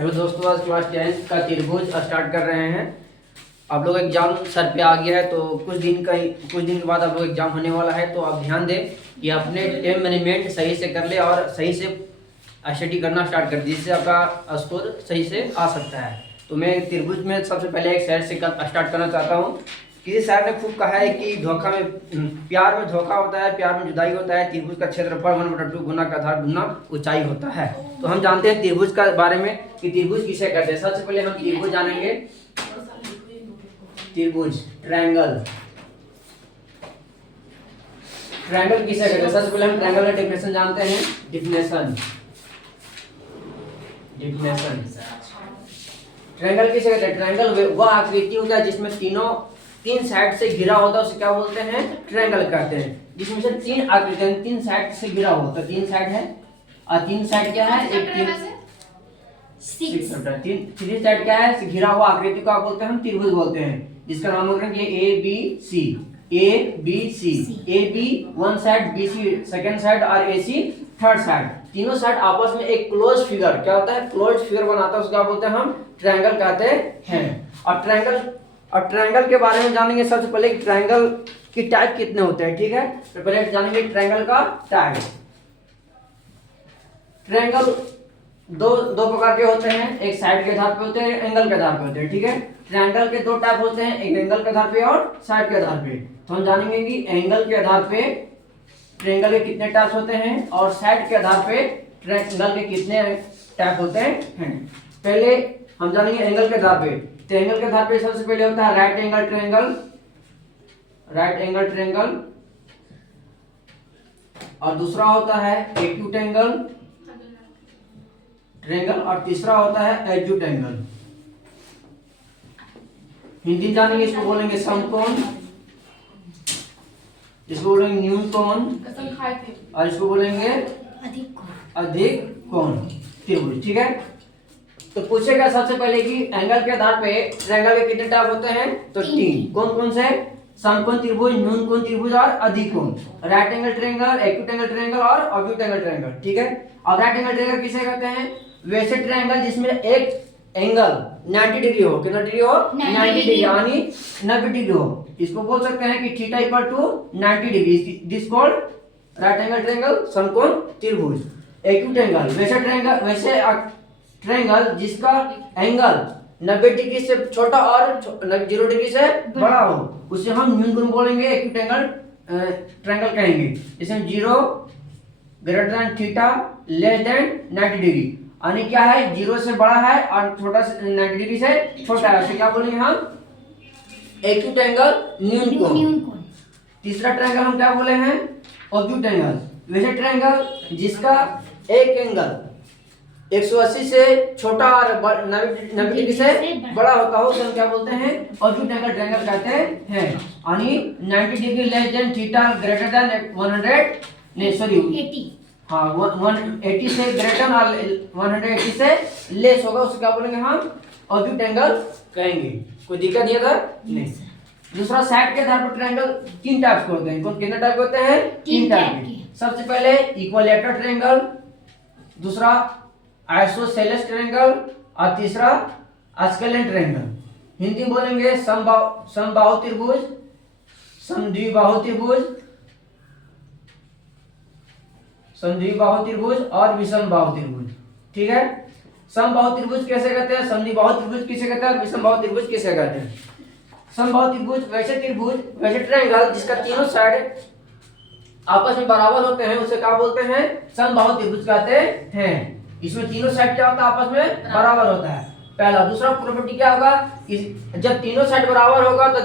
Hello दोस्तों, आज class 10 का त्रिभुज स्टार्ट कर रहे हैं। आप लोग एग्जाम सर पे आ गया है तो कुछ दिन के बाद आप लोग एग्जाम होने वाला है, तो आप ध्यान दें कि अपने टाइम मैनेजमेंट सही से कर ले और सही से स्टडी करना स्टार्ट कर दे, जिससे आपका स्कोर सही से आ सकता है। तो मैं त्रिभुज में सबसे पहले एक शायर से स्टार्ट करना चाहता हूँ। किसी शायर ने खूब कहा है कि प्यार में धोखा होता है, प्यार में जुदाई होता है, त्रिभुज का क्षेत्रफल 1/2 गुना का आधार गुना ऊंचाई होता है। तो हम जानते हैं त्रिभुज का बारे में कि त्रिभुज किसे कहते हैं। सबसे पहले हम त्रिभुज जानेंगे। त्रिभुज ट्रायंगल किसे कहते हैं। सबसे पहले हम ट्रायंगल का डेफिनेशन जानते हैं। डेफिनेशन ट्रायंगल किसे कहते हैं। ट्रायंगल वह आकृति होता है जिसमें तीन साइड से घिरा होता है, उसे क्या बोलते हैं, ट्रायंगल कहते हैं। जिसमें से तीन आकृतियां तीन साइड से घिरा होता है। तीन साइड है और तीन साइड क्या है, एक थ्री साइड क्या है, घिरा हुआ आकृति को आप बोलते हैं, हम त्रिभुज बोलते हैं। जिसका नामकरण ये A B C, A B one side, B C second side और ए सी थर्ड साइड। तीनों साइड आपस में एक क्लोज फिगर क्या होता है, क्लोज फिगर बनाता है, उसको क्या बोलते हैं, हम ट्रायंगल कहते हैं। और ट्रायंगल के बारे में जानेंगे। सबसे पहले ट्रायंगल की टाइप कितने होते हैं, ठीक है। तो पहले जानेंगे ट्रायंगल का टाइप। ट्रायंगल दो प्रकार के होते हैं, एक साइड के आधार पे होते हैं, एंगल के आधार पे होते हैं, ठीक है। ट्रायंगल के दो टाइप होते हैं, एक एंगल के आधार पे और साइड के आधार पे। तो हम जानेंगे कि एंगल के आधार पे ट्रायंगल के कितने टाइप होते हैं और साइड के आधार पे ट्रायंगल के कितने टाइप होते हैं। पहले हम जानेंगे एंगल के आधार पे। तो एंगल के आधार पे सबसे पहले होता है राइट एंगल ट्रायंगल, और दूसरा होता है एक्यूट एंगल ट्रायंगल, और तीसरा होता है एज्यूट एंगल। हिंदी जानेंगे, इसको बोलेंगे समकोण, इसको बोलेंगे न्यून कोण, और इसको बोलेंगे अधिक कोण त्रिभुज, ठीक है। तो पूछेगा सबसे पहले कि एंगल के आधार पे ट्रायंगल के कितने टाइप होते हैं, तो तीन। कौन कौन से, समकोण त्रिभुज, न्यून कोण त्रिभुज और अधिक कोण। Right angle triangle, acute angle triangle और ऑब्ट्यूट एंगल ट्रायंगल, ठीक है। अब राइट एंगल ट्रायंगल किसे कहते हैं, वैसे ट्रायंगल जिसमें एक एंगल 90 डिग्री हो, कितना डिग्री हो, 90 डिग्री यानी 90 डिग्री हो। इसको बोल सकते हैं कि theta equal to 90 degree, this called right angle triangle, समकोण त्रिभुज। एक्यूट एंगल वैसे ट्रायंगल जिसका एंगल 90 डिग्री से छोटा और 0 डिग्री से बड़ा हो, उसे हम न्यून कोण बोलेंगे, एक्यूट एंगल ट्रायंगल कहेंगे। इसमें 0 greater than theta less than 90 degree, यानी क्या है, 0 से बड़ा है और छोटा से 90 डिग्री से छोटा है, उसे क्या बोलेंगे हम, एक्यूट एंगल न्यून कोण। तीसरा ट्रायंगल हम क्या बोले हैं, ऑब्ट्यूट एंगल। वैसे ट्रायंगल जिसका एक एंगल 180 से छोटा और 90 डिग्री से बड़ा होता हो, उसे हम क्या बोलते हैं, ऑब्ट्यूट एंगल ट्रायंगल कहते हैं। यानी 90 degree less than theta greater than 180 से ग्रेटर और 180 से लेस होगा, उसे क्या बोलेंगे, हम ऑब्ट्यूट एंगल कहेंगे। कोई दिक्कत नहीं है नहीं। दूसरा साइड के आधार पर ट्रायंगल तीन टाइप के होते हैं। कौन कितने टाइप के होते हैं, तीन टाइप के। सबसे पहले इक्विलैटरल ट्रायंगल, दूसरा आइसोसेलेस ट्रायंगल और तीसरा स्केलेन ट्रायंगल। हिंदी में बोलेंगे समबाहु त्रिभुज, समद्विबाहु त्रिभुज और विषमबाहु त्रिभुज, ठीक है। समबाहु त्रिभुज कैसे कहते हैं, समद्विबाहु त्रिभुज किसे कहते हैं, विषमबाहु त्रिभुज किसे कहते हैं। समबाहु त्रिभुज वैसे ट्रायंगल जिसका तीनों साइड आपस में बराबर होते हैं, उसे क्या बोलते हैं, समबाहु त्रिभुज कहते हैं। इसमें तीनों साइड क्या होता है, आपस में बराबर होता है, पहला। दूसरा प्रॉपर्टी क्या होगा, जब तीनों साइड बराबर होगा तो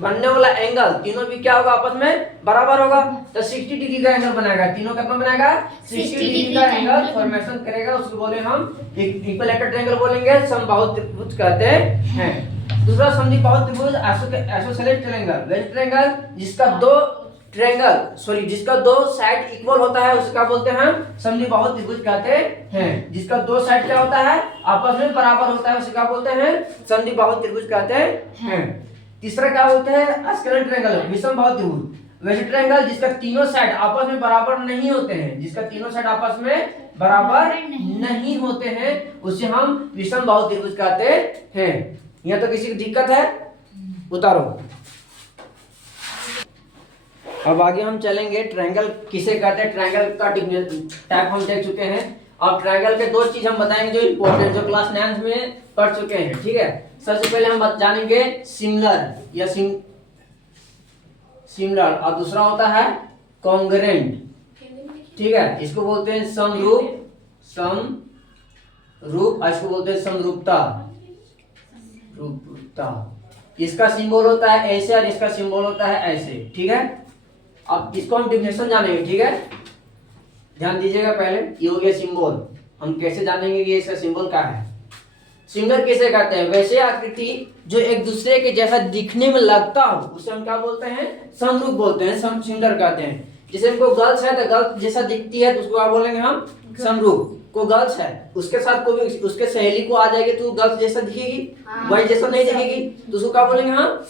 बनने वाला एंगल तीनों भी क्या होगा, आपस में बराबर होगा, तो 60 डिग्री का एंगल बनाएगा। तीनों का कितना बनाएगा, 60 डिग्री का एंगल फॉर्मेशन करेगा, उसको बोले हम इक्विलैटरल ट्रायंगल बोलेंगे, समबाहु त्रिभुज कहते हैं। दूसरा समद्विबाहु त्रिभुज, आइसोसेलेस ट्रायंगल। वैसे ट्रायंगल जिसका दो साइड इक्वल होता है, उसे क्या बोलते हैं, समद्विबाहु त्रिभुज कहते हैं। जिसका दो साइड क्या होता है, आपस में बराबर होता है, उसे क्या बोलते हैं, समद्विबाहु त्रिभुज कहते हैं। तीसरा क्या बोलते हैं, स्केलेन ट्रायंगल, विषमबाहु त्रिभुज। वैसे ट्रायंगल जिसका तीनों साइड आपस में बराबर नहीं होते हैं, उसे हम विषम बाहु त्रिभुज कहते हैं। यहाँ तो किसी की दिक्कत है? उतारो। अब आगे हम चलेंगे, ट्रायंगल किसे कहते हैं, ट्रायंगल का टाइप हम देख चुके हैं। अब ट्रायंगल के दो चीज हम बताएंगे जो इम्पोर्टेंट, जो क्लास 9 में पढ़ चुके हैं, ठीक है। सबसे पहले हम जानेंगे सिमिलर या सिमिलर, और दूसरा होता है कॉन्ग्रुएंट, ठीक है। इसको बोलते हैं समरूप, और इसको बोलते हैं समरूपता, रूपता। इसका सिंबल होता है ऐसे और इसका सिंबल होता है ऐसे, ठीक है। अब इसको हम डिफिनेशन जानेंगे, ठीक है। ध्यान दीजिएगा, पहले ये हो गया सिंबल, हम कैसे जानेंगे कि इसका सिंबल क्या है। सिमिलर किसे कहते हैं? वैसे आकृति जो एक दूसरे के जैसा दिखने में लगता हो उसे हम क्या बोलते हैं? समरूप बोलते हैं, सिमिलर कहते हैं। जैसे हमको गर्ल्स है तो गर्ल्स जैसा दिखती है तो उसको क्या बोलेंगे हम? समरूप। को गर्ल्स है उसके साथ कोई उसके सहेली को आ जाएगी तो गर्ल्स जैसा दिखेगी, वही जैसा नहीं दिखेगी तो उसको क्या बोलेंगे हम?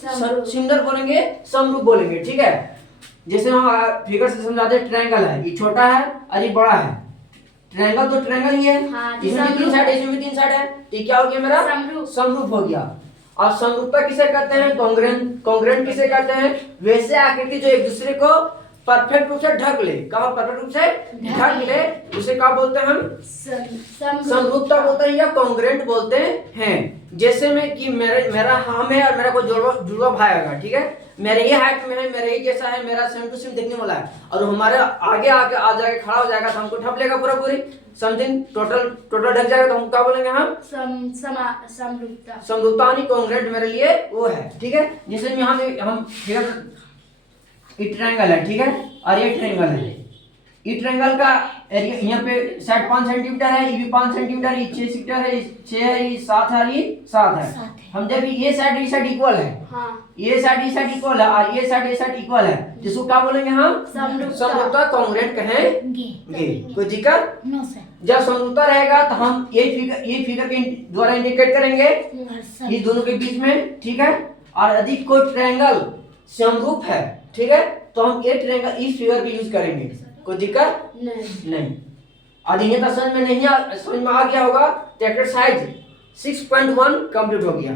सिमिलर बोलेंगे, समरूप बोलेंगे, ठीक है। जैसे हम फिगर से समझाते हैं, ट्रायंगल है, ये छोटा है और ये बड़ा है। ट्रायंगल तो ट्रायंगल ही है, इसमें भी 3 साइड है, इसमें भी 3 साइड है, ये क्या हो गया मेरा? समरूप हो गया। और समरूपता किसे कहते हैं? कॉन्ग्रुएंट। कॉन्ग्रुएंट किसे कहते हैं? वैसे आकृति जो एक दूसरे को परफेक्ट रूप से ढक ले, कहा परफेक्ट रूप से ढक ले, उसे क्या बोलते हैं हम? समरूपता बोलते हैं या कॉन्ग्रुएंट बोलते हैं। जैसे में कि मेरा हम है और मेरा कोई जुड़वा भाई होगा, ठीक है, मेरे ही हाइट में है, मेरे ही जैसा है, मेरा सेम टू सेम दिखने वाला है, और हमारे आगे आके आ जाके खड़ा हो जाएगा तो हमको ठप लेगा पूरा पूरी, समथिंग टोटल ढक जाएगा तो हम क्या बोलेंगे हम? समरूपता। समरूपता यानी कॉन्ग्रुएंट मेरे लिए वो है, ठीक है। जैसे यहाँ हम फिगर, ये ट्रायंगल है, ठीक है, और ये ट्रायंगल है। ये ट्रायंगल का एरिया यहाँ पे साइड 5 सेंटीमीटर है, ये भी 5 सेंटीमीटर, ये 6 सेंटीमीटर है, ये 6 है, ये 7 है, ये 7 है। हम जब ये साइड इक्वल है, ये साइड इक्वल है, और ये साइड इक्वल है, जिसको क्या बोलेंगे हम? समरूपता कॉन्ग्रुएंट कहेंगे। कोई दिक्कत? No sir. जब समरूपता रहेगा तो हम ये फिगर के द्वारा इंडिकेट करेंगे ये दोनों के बीच में, ठीक है। और यदि कोई ट्रायंगल समरूप है, ठीक है, तो हम ये ट्रायंगल इस फिगर का यूज करेंगे। कोई दिक्कत नहीं। और ये तो समझ में आ गया होगा तो एक्सरसाइज 6.1 कंप्लीट हो गया,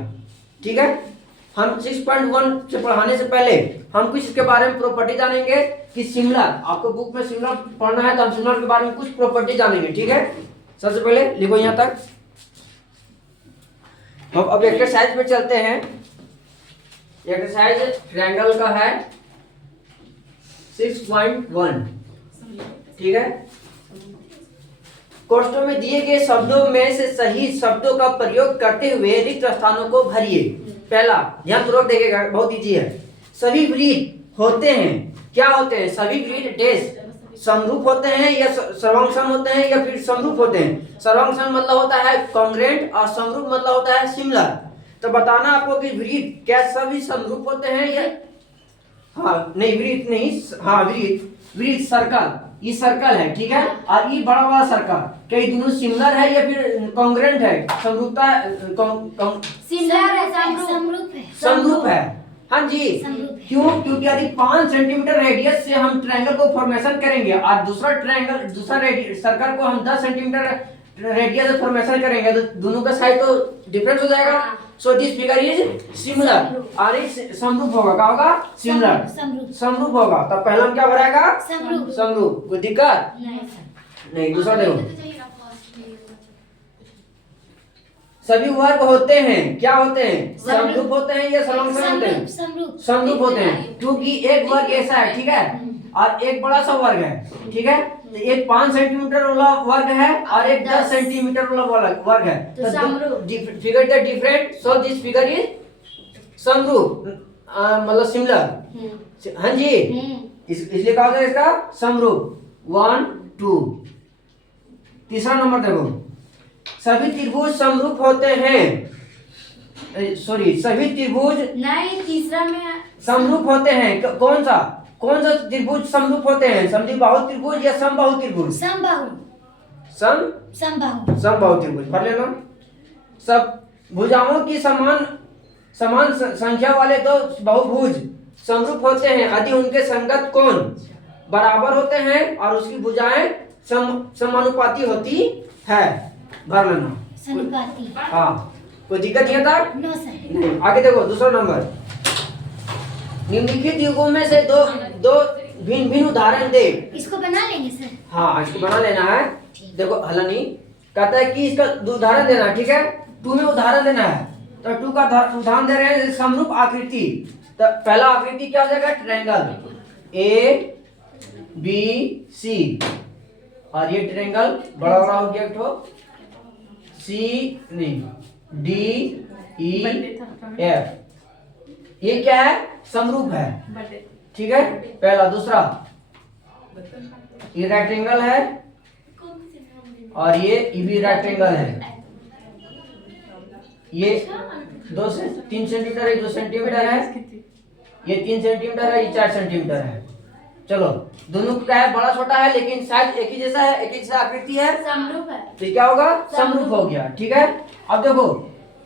ठीक है। हम 6.1 से पढ़ाने से पहले हम कुछ इसके बारे में प्रॉपर्टी जानेंगे कि सिमिलर, आपको बुक में सिमिलर पढ़ना है तो हम सिमिलर के बारे में कुछ प्रॉपर्टी जानेंगे, ठीक है। सबसे पहले लिखो यहाँ तक। हम अब एक्सरसाइज पे चलते हैं। एक्सरसाइज ट्रायंगल का है 6.1, ठीक है। कोष्ठकों में दिए गए शब्दों में से सही शब्दों का प्रयोग करते हुए रिक्त स्थानों को भरिए। पहला, ध्यान पूर्वक देखिएगा, बहुत इजी है। सभी वृत्त होते हैं, क्या होते हैं? सभी वृत्त डेश समरूप होते हैं या सर्वांगसम होते हैं या फिर समरूप होते हैं। सर्वांगसम मतलब होता है कॉन्ग्रुएंट और समरूप मतलब होता है सिमिलर। तो बताना आपको कि वृत्त क्या सभी समरूप होते हैं या नहीं? वृत्त नहीं, वृत्त सर्कल, ये सर्कल है, ठीक है, और ये बड़ा वाला सर्कल, क्या ये दोनों सिमिलर है या फिर कॉन्ग्रुएंट है? समरूपता सिमिलर है, समरूप है। हाँ जी, क्यों? क्योंकि यदि 5 सेंटीमीटर रेडियस से हम ट्रायंगल को फॉर्मेशन करेंगे और दूसरा सर्कल को हम 10 सेंटीमीटर रेडियस से फॉर्मेशन करेंगे तो दोनों का साइज तो डिफरेंस हो जाएगा। So this figure is similar, और ये समरूप होगा। क्या होगा? सिमिलर, समरूप होगा। तब पहला हम क्या भराएगा? समरूप। कोई दिक्कत नहीं। दूसरा देखो, सभी वर्ग होते हैं, क्या होते हैं? समरूप होते हैं या सर्वांगसम होते हैं? समरूप होते हैं, क्योंकि एक वर्ग ऐसा है, ठीक है, और एक बड़ा सा वर्ग है, ठीक है। तो एक 5 सेंटीमीटर वाला वर्ग है और एक 10 सेंटीमीटर वाला वर्ग है, तो figure the different, so this figure is समरूप, मतलब सिमिलर। हाँ जी, इसलिए कहा जाए इसका समरूप। 1 2। तीसरा नंबर देखो, सभी त्रिभुज समरूप होते हैं। सॉरी, सभी त्रिभुज नहीं, तीसरा में समरूप होते हैं। कौन सा त्रिभुज समरूप होते हैं? समबाहु त्रिभुज या समबाहु त्रिभुज? समबाहु त्रिभुज पढ़ लेना। सब भुजाओं की समान संख्या वाले दो बहुभुज समरूप होते हैं यदि उनके संगत कोण बराबर होते हैं और उसकी भुजाएं समानुपाती होती है। भर लेना। सनुपाती। हाँ, कोई दिक्कत नहीं था? No sir. नहीं। आगे देखो दूसरा नंबर, निम्नलिखित युगों में से दो दो भिन्न भिन्न उदाहरण दे। इसको बना लेंगे सर। हाँ, इसको बना लेना है। देखो हलनी कहता है कि इसका दो उदाहरण देना है, ठीक है? टू में उदाहरण देना है, तो टू का उदाहरण दे रहे हैं समरूप आकृति। तो पहला आकृति क्या हो जाएगा? ट्रायंगल ए बी सी, और ये ट्रायंगल बड़ा बड़ा हो गया, तो सी नहीं डी ई एफ, ये क्या है? समरूप है, ठीक है? पहला। दूसरा, ये रेक्टेंगल है और ये भी रेक्टेंगल है, ये 2 से 3 सेंटीमीटर है, 2 सेंटीमीटर है, ये 3 सेंटीमीटर है, ये 4 सेंटीमीटर है। चलो, दोनों का है बड़ा छोटा है, लेकिन साइज एक ही जैसा है, एक ही जैसा आकृति है, समरूप है। तो ये क्या होगा? समरूप हो गया, ठीक है? अब देखो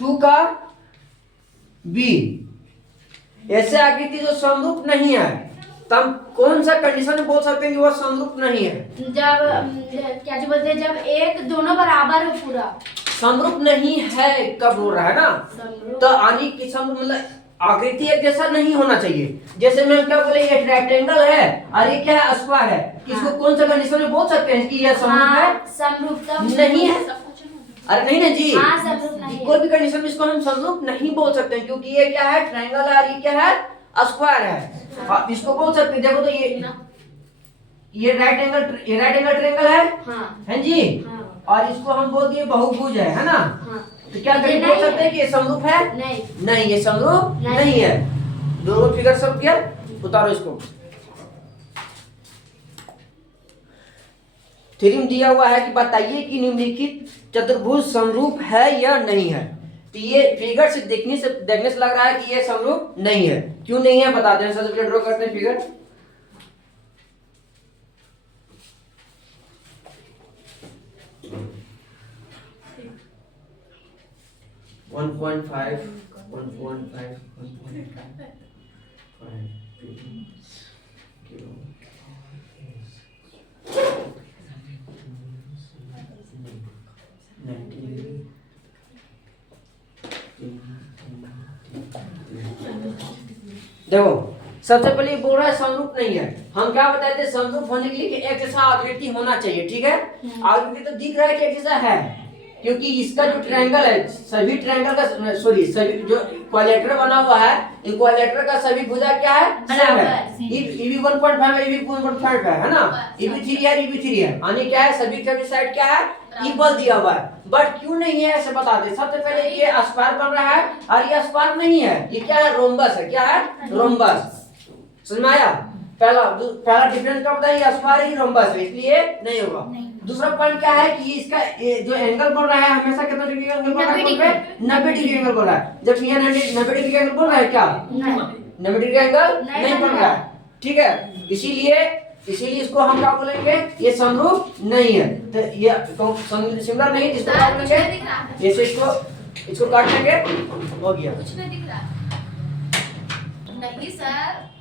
2 का बी, ऐसे आकृति जो समरूप नहीं है, तब कौन सा कंडीशन में बोल सकते हैं कि वो समरूप नहीं है? जब क्या जो बोलते हैं, जब एक दोनों बराबर हो पूरा। समरूप नहीं है कब बोल रहा है ना? समरूप। तो आनी की समरूप मतलब आकृति एक जैसा नहीं होना चाहिए। जैसे मैं क्या बोले, ये रेक्टेंगल है और ये क्या है? स्क्वायर है। इसको कौन सा कंडीशन में बोल सकते हैं कि ये समरूप है? समरूप तब नहीं है। अरे नहीं ना जी, हाँ, समरूप नहीं है। कोई भी कंडीशन में इसको हम समरूप नहीं बोल सकते हैं, क्योंकि ये क्या है? ट्रायंगल है और ये क्या है? स्क्वायर है। आप इसको बोल सकते हैं, देखो तो ये राइट एंगल ट्रायंगल है, हाँ। हैं जी? हाँ। और इसको हम बोल दिए बहुभुज है ना? हाँ। तो क्या कहीं बोल सकते हैं कि ये समरूप है? नहीं। नहीं, ये समरूप नहीं है। दोनों फिगर सब किया, उतारो इसको। थ्योरम दिया हुआ है कि बताइए कि निम्नलिखित चतुर्भुज समरूप है या नहीं है। तो ये फिगर से देखने से लग रहा है कि ये समरूप नहीं है। क्यों नहीं है बताते हैं। सबसे पहले ड्रॉ करते हैं फिगर। देखो सबसे पहले बोल रहा है समरूप नहीं है। हम क्या बताए थे? समरूप होने के लिए कि एक जैसा आकृति होना चाहिए, ठीक है? आकृति तो दिख रहा है कि एक जैसा है, क्योंकि इसका जो ट्रायंगल है, सभी ट्रायंगल का सभी जो क्वाड्रिलेटरल बना हुआ है, इन क्वाड्रिलेटरल का सभी भुजा क्या है? सेम है। EB 1.5 है, EB 1.5 है ना? EB 3 है, EB 3 है। यानी क्या है? सभी का साइड क्या है? इक्वल दिया हुआ है। बट क्यों नहीं है ऐसे बता दे। सबसे पहले ये स्क्वायर बन रहा है और ये स्क्वायर नहीं है, ये क्या है? रोम्बस है। क्या है? रोम्बस। समझ में आया? पहला डिफरेंस क्या बताइए? ये स्क्वायर है, ये रोम्बस है, इसलिए नहीं होगा। दूसरा पॉइंट क्या है कि इसका जो एंगल बोल रहा है हमेशा कितना डिग्री का एंगल बोल रहा है? 90 डिग्री एंगल बोल रहा है। जब ये 90 डिग्री का एंगल बोल रहा है क्या? 90 डिग्री का एंगल नहीं बोल रहा है, ठीक है? इसीलिए इसको हम क्या बोलेंगे? ये समरूप नहीं है। तो ये सिमिलर नहीं, जिसको क्या बोलेंगे? जैसे इसको काट लेंगे, हो गया। कुछ नहीं दिख रहा। नहीं सर।